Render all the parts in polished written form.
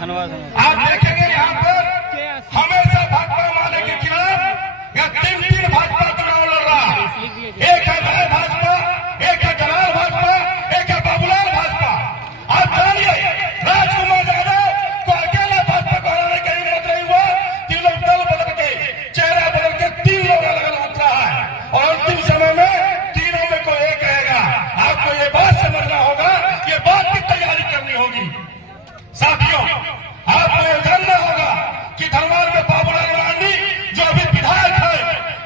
धन्यवाद। आप देखेंगे यहाँ पर हमेशा भाजपा माले के खिलाफ या तीन भाजपा चुनाव लड़ रहा है। एक है नए भाजपा, एक है जलाल भाजपा, एक है बाबूलाल भाजपा। आप जानिए राजकुमार यादव को अकेला भाजपा को हराने का हिम्मत नहीं हुआ। तीनों दल बदल के, चेहरा बदल के 3 लोग अलग अलग उतरा है और अंतिम समय में तीनों में कोई एक रहेगा। आपको ये बात समझना होगा, ये बात की तैयारी करनी होगी। साथियों, आपको यह जानना होगा कि धनवार में बाबूलाल मरांडी जो अभी विधायक है,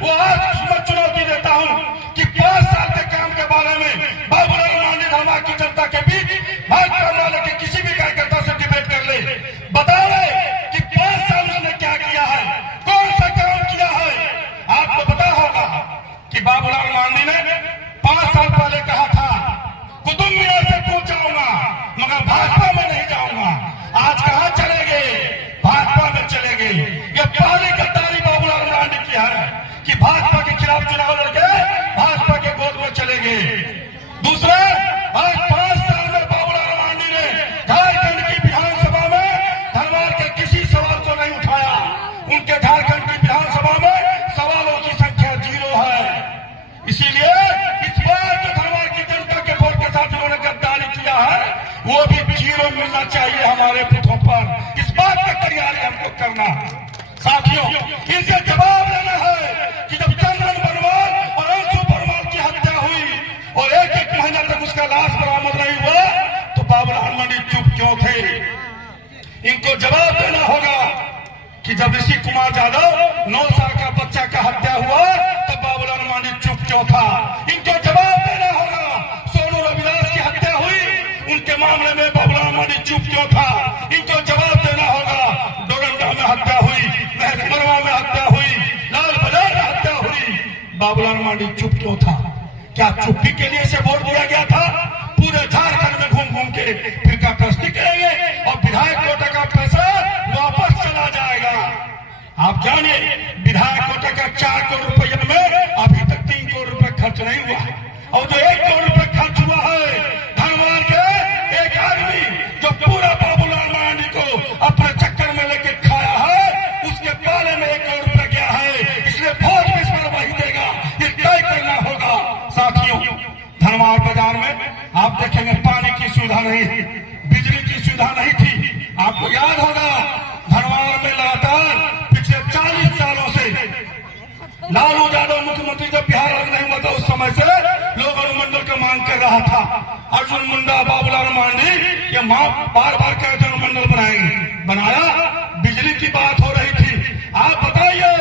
वो आज मैं चुनौती देता हूं कि 5 साल के काम के बारे में बाबूलाल मरांडी धनवार की जनता के बीच भाजपा माले के किसी भी कार्यकर्ता से डिबेट कर ले, बताओ कि 5 साल उसने क्या किया है, कौन सा काम किया है। आपको पता होगा कि बाबूलाल मरांडी ने 5 साल पहले कहा था कुतुब मीनार से कूद जाऊंगा मगर भाजपा में नहीं जाऊंगा। आज कहां चले गए? भाजपा में चले गए। यह पहली गद्दारी बाबूलाल मरांडी की है कि भाजपा के खिलाफ चुनाव लड़के भाजपा के गोद में चले गए। दूसरा, आज 5 साल में बाबूलाल मरांडी ने झारखंड की विधानसभा में धनवार के किसी सवाल को नहीं उठाया। उनके झारखंड की विधानसभा में सवालों की संख्या 0 है। इसीलिए इस बार जो धनवार की जनता के वोट के साथ उन्होंने गद्दारी किया है, वो भी 0 मिलना चाहिए हमारे बूथों पर। इस बात की तैयारी हमको करना है। साथियों, इनसे जवाब लेना है कि जब चंद्रन बनवाल और अंशु परमार की हत्या हुई और 1-1 महीना तक उसका लाश बरामद नहीं हुआ, तो बाबूलाल मरांडी चुप क्यों थे? इनको जवाब देना होगा कि जब ऋषि कुमार यादव 9 साल का बच्चा का हत्या हुआ तब बाबूलाल मरांडी चुप क्यों था? इनको जवाब देना होगा। सोनू रविदास की हत्या हुई, उनके मामले में बाबूलाल मरांडी चुप क्यों था? इनको जवाब देना होगा। डोरंडा में हत्या हुई, महसमरवा में हत्या हुई, लाल बाजार में हत्या हुई, बाबूलाल मरांडी चुप क्यों था? क्या चुप्पी के लिए से वोट दिया गया था? पूरे झारखंड में घूम घूम के फिरका प्रस्ती करेंगे और विधायक कोटा का पैसा वापस चला जाएगा। आप जानिए विधायक कोटा का 4 करोड़ रुपये में अभी तक 3 करोड़ रुपए खर्च नहीं हुआ और जो 1 करोड़ रुपए खर्च हुआ है धनवार के एक आदमी जो पूरा बाबूलाल मरांडी को अपने चक्कर में लेके खाया है, उसके पाले में 1 करोड़ रुपए गया है। इसलिए वोट किस पर वही देगा, ये तय करना होगा। साथियों, धनवार बाजार में आप देखेंगे पानी की सुविधा नहीं थी, बिजली की सुविधा नहीं थी। आपको याद होगा धनवार में लगातार पिछले 40 सालों से लालू यादव मुख्यमंत्री जब बिहार अलग नहीं हुआ था उस समय से लोग अनुमंडल का मांग कर रहा था। अर्जुन मुंडा, बाबूलाल मरांडी ये बार बार कहते अनुमंडल बनाएंगे, बनाया। बिजली की बात हो रही थी। आप बताइए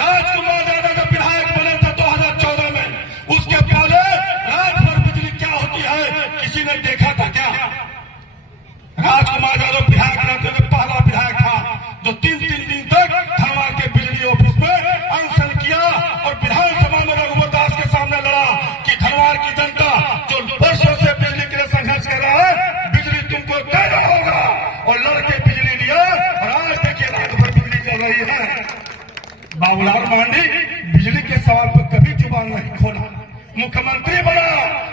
राजकुमार यादव जब विधायक बने थे 2014 में, उसके पहले रात भर बिजली क्या होती है किसी ने देखा था क्या? राजकुमार यादव विधायक रहते हुए पहला विधायक था जो 3-3 दिन तक धनवार के बिजली ऑफिस में अनशन किया और विधानसभा में रघुवर दास के सामने लड़ा कि धनवार की जनता जो वर्षों से बिजली के लिए संघर्ष कर रहा है, बिजली तुमको देना होगा। और लड़के बिजली लिया और आज देखिए रात भर बिजली चल रही है। बाबूलाल मरांडी बिजली के सवाल पर कभी जुबान नहीं खोला। मुख्यमंत्री बना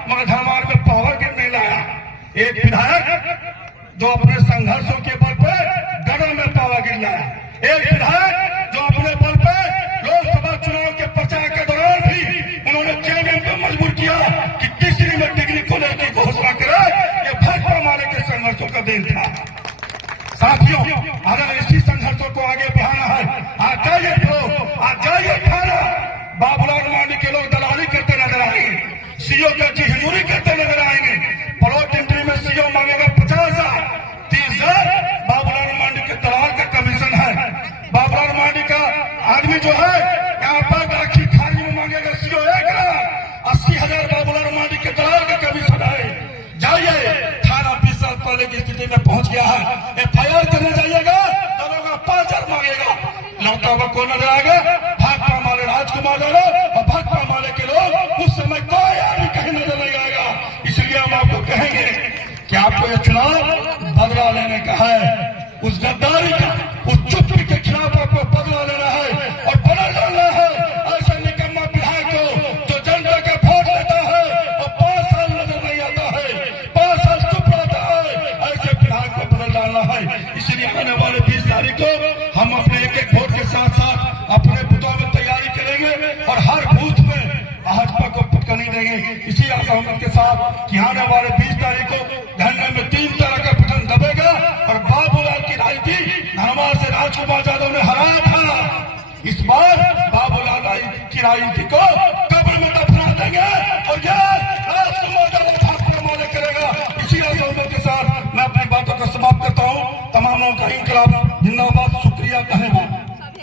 मगर धनवार में पावर ग्रिड नहीं लाया। एक विधायक जो अपने संघर्षों के बल पे गढ़ में पावर ग्रिड लाया। एक विधायक जो अपने बल पे लोकसभा चुनाव के प्रचार के दौरान भी उन्होंने चेयरमैन को मजबूर किया कि तीसरी में डिग्री खोलने की घोषणा करे। ये भाजपा माले के संघर्षों का दिन था। साथियों, अगर इसी संघर्षों को आगे बढ़ाना है, आज जाइए आज जाइए थाना। बाबूलाल मरांडी के लोग दलाली करते नजर आएंगे, सीओ का जी हजूरी करते नजर आएंगे। प्लॉट एंट्री में सीओ मांगेगा 50,000, 30,000 बाबूलाल मरांडी के दलाल का कमीशन है। बाबूलाल मरांडी का आदमी जो है यहाँ पर राखी खाली में मांगेगा सीओ 1 लाख, 80,000 बाबूलाल मरांडी के दलाल का कमीशन है। जाइए थाना 20 साल पहले की स्थिति में पहुंच गया है। FIR करने जाइएगा, दरोगा 5,000 मांगेगा। लड़का हुआ कौन नजर आएगा? भाजपा माले राजकुमार यादव और भाजपा माले के लोग। उस समय कोई आदमी कहीं नजर नहीं आएगा। इसलिए हम आपको कहेंगे कि आपको यह चुनाव बदला लेने का है। उस गद्दारी का, उस चुप्पी के खिलाफ आपको बदला लेना है और बदल डालना है ऐसे निकम्मा विधायक को जो जनता के वोट लेता है और 5 साल नजर नहीं आता है, 5 साल चुप रहता है। ऐसे विधायक को बदल डालना रहा है। इसलिए आने वाले 20 तारीख को हम अपने एक एक वोट के साथ साथ अपने बूथों में तैयारी करेंगे और हर बूथ में भाजपा को पटकनी देंगे। इसी आशा के साथ कि आने वाले 20 तारीख को धरने में 3 तरह का बटन दबेगा और बाबूलाल की राजनीति नामा से राजकुमार यादव ने हराया था। इस बार बाबूलाल की राजनीति को